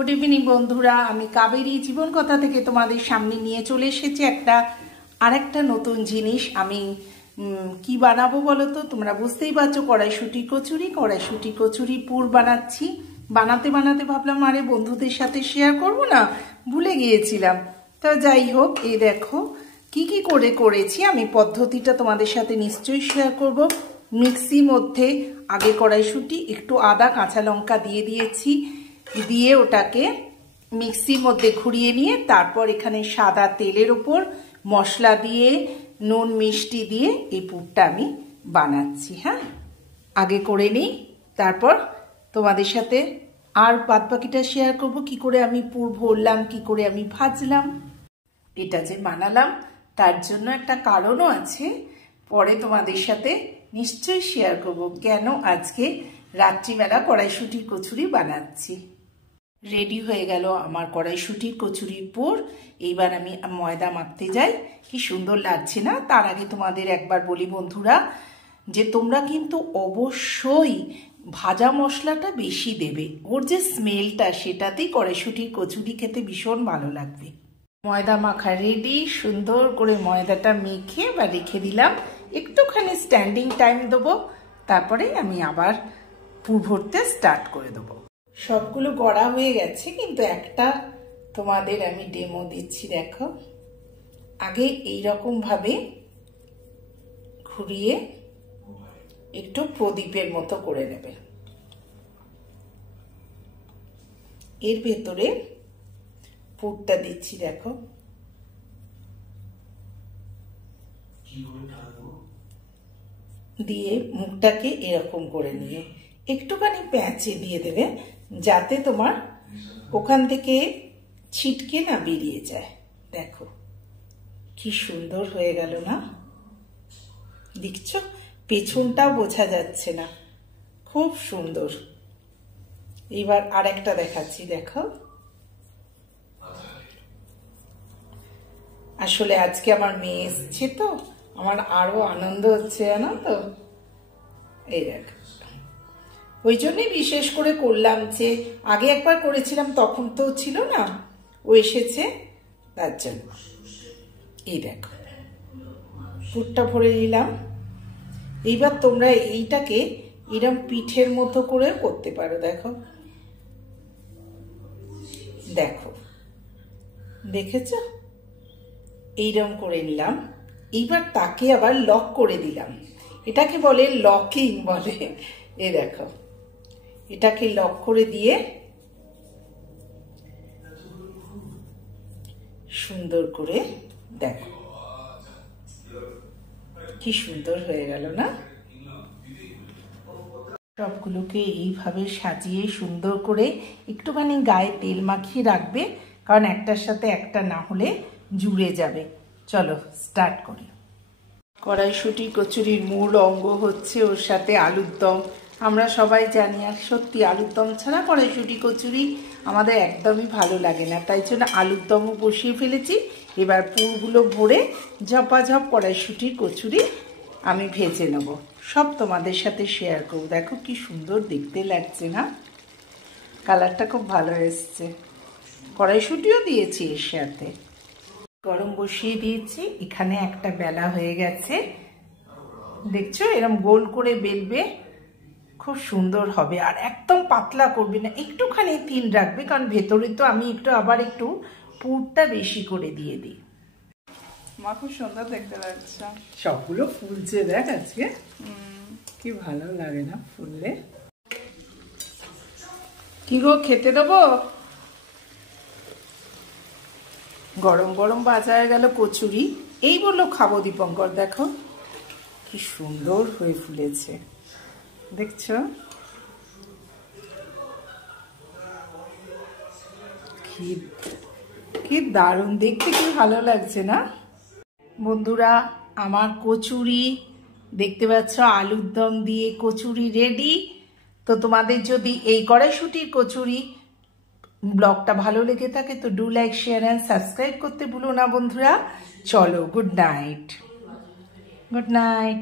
Good evening বন্ধুরা, আমি কাবেরী জীবন কথা থেকে তোমাদের সামনে নিয়ে চলে এসেছি আরেকটা নতুন জিনিস। আমি কি বানাবো বলো তো? তোমরা বুঝতেই পারছো, কড়াইশুঁটি কচুরি পুর বানাচ্ছি। বানাতে বানাতে ভাবলাম আরে বন্ধুদের সাথে শেয়ার করব না, ভুলে গিয়েছিলাম। তো যাই হোক, এই দেখো কি কি করে করেছি আমি, পদ্ধতিটা তোমাদের সাথে নিশ্চয়ই শেয়ার করব। মিক্সির মধ্যে আগে কড়াইশুঁটি, একটু আদা, কাঁচা লঙ্কা দিয়ে দিয়েছি, দিয়ে ওটাকে মিক্সির মধ্যে ঘুরিয়ে নিয়ে তারপর এখানে সাদা তেলের ওপর মশলা দিয়ে নুন মিষ্টি দিয়ে এই পুরটা আমি বানাচ্ছি। হ্যাঁ, আগে করে নিই, তারপর তোমাদের সাথে আর বাদবাকিটা শেয়ার করব, কি করে আমি পুর ভরলাম, কি করে আমি ভাজলাম। এটা যে বানালাম তার জন্য একটা কারণও আছে, পরে তোমাদের সাথে নিশ্চয়ই শেয়ার করব কেন আজকে রাত্রিবেলা কড়াইশুঁটির কচুরি বানাচ্ছি। রেডি হয়ে গেল আমার কড়াইশুঁটির কচুরির পুর। এইবার আমি ময়দা মাখতে যাই। কি সুন্দর লাগছে না? তার আগে তোমাদের একবার বলি বন্ধুরা, যে তোমরা কিন্তু অবশ্যই ভাজা মশলাটা বেশি দেবে, ওর যে স্মেলটা সেটাতেই কড়াইশুঁটির কচুরি খেতে ভীষণ ভালো লাগবে। ময়দা মাখা রেডি। সুন্দর করে ময়দাটা মেখে বা রেখে দিলাম, একটুখানি স্ট্যান্ডিং টাইম দেবো, তারপরে আমি আবার পুর ভরতে স্টার্ট করে দেবো। সবগুলো গড়া হয়ে গেছে, কিন্তু একটা তোমাদের আমি ডেমো দিচ্ছি। দেখো, আগে এইরকম ভাবে ঘুরিয়ে একটু প্রদীপের মতো করে নেবে। এর ভেতরে পুরটা দিচ্ছি, দেখো দিয়ে মুখটাকে এরকম করে নিয়ে একটুখানি প্যাঁচে দিয়ে দেবে, যাতে তোমার ওখান থেকে ছিটকে না বেরিয়ে যায়। দেখো কি সুন্দর হয়ে গেল না? দেখছো, পেছনটাও বোঝা যাচ্ছে না, খুব সুন্দর। এবার আরেকটা দেখাচ্ছি, দেখো। আসলে আজকে আমার মেয়ে এসছে, তো আমার আরো আনন্দ হচ্ছে, জানো তো। এই দেখো, ওই জন্যই বিশেষ করে করলাম, যে আগে একবার করেছিলাম তখন তো ছিল না, ও এসেছে তার জন্য। এই দেখো, পুরটা ভরে নিলাম। এইবার তোমরা এইটাকে এরকম পিঠের মতো করে করতে পারো। দেখো দেখো, দেখেছ? এইরকম করে নিলাম। এইবার তাকে আবার লক করে দিলাম, এটাকে বলে লকিং বলে। এই দেখো, এটাকে লক করে দিয়ে সুন্দর করে, দেখো কি সুন্দর হয়ে গেল না? সবগুলোকে এইভাবে সাজিয়ে সুন্দর করে একটুখানি গায়ে তেল মাখিয়ে রাখবে, কারণ একটার সাথে একটা না হলে জুড়ে যাবে। চলো স্টার্ট করি। কড়াইশুঁটি কচুরির মূল অঙ্গ হচ্ছে ওর সাথে আলুর দম। আমরা সবাই জানি, আর সত্যি আলুর দম ছাড়া কড়াইশুঁটি কচুরি আমাদের একদমই ভালো লাগে না, তাই জন্য আলুর দমও বসিয়ে ফেলেছি। এবার পুরগুলো ভরে ঝপাঝপ কড়াইশুঁটির কচুরি আমি ভেজে নেব, সব তোমাদের সাথে শেয়ার করব। দেখো কি সুন্দর দেখতে লাগছে না? কালারটা খুব ভালো এসছে। কড়াইশুঁটিও দিয়েছি এর সাথে। গরম বসিয়ে দিয়েছি, এখানে একটা বেলা হয়ে গেছে, দেখছো? এরকম গোল করে বেলবে, খুব সুন্দর হবে। আর একদম পাতলা করবে না, একটুখানি তিন রাখবে, কারণ ভেতরে তো আমি আবার একটু পুরটা বেশি করে দিয়ে দিই। মা খুব সুন্দর দেখতে লাগছে। সবগুলো ফুলছে, দেখ আজকে কি ভালো লাগে না ফুললে। কি গো, খেতে দেবো? গরম গরম ভাজা হয়ে গেল কচুরি। এই বললো খাবো দীপঙ্কর। দেখো কি সুন্দর হয়ে ফুলেছে, দেখছো? কি দারুণ দেখতে, কি ভালো লাগছে না বন্ধুরা? আমার কচুরি দেখতে পাচ্ছ, আলুর দম দিয়ে কচুরি রেডি। তো তোমাদের যদি এই কড়াইশুঁটির কচুরি ব্লগটা ভালো লেগে থাকে তো do like, share and subscribe করতে ভুলো না বন্ধুরা। চলো, গুড নাইট। Good night.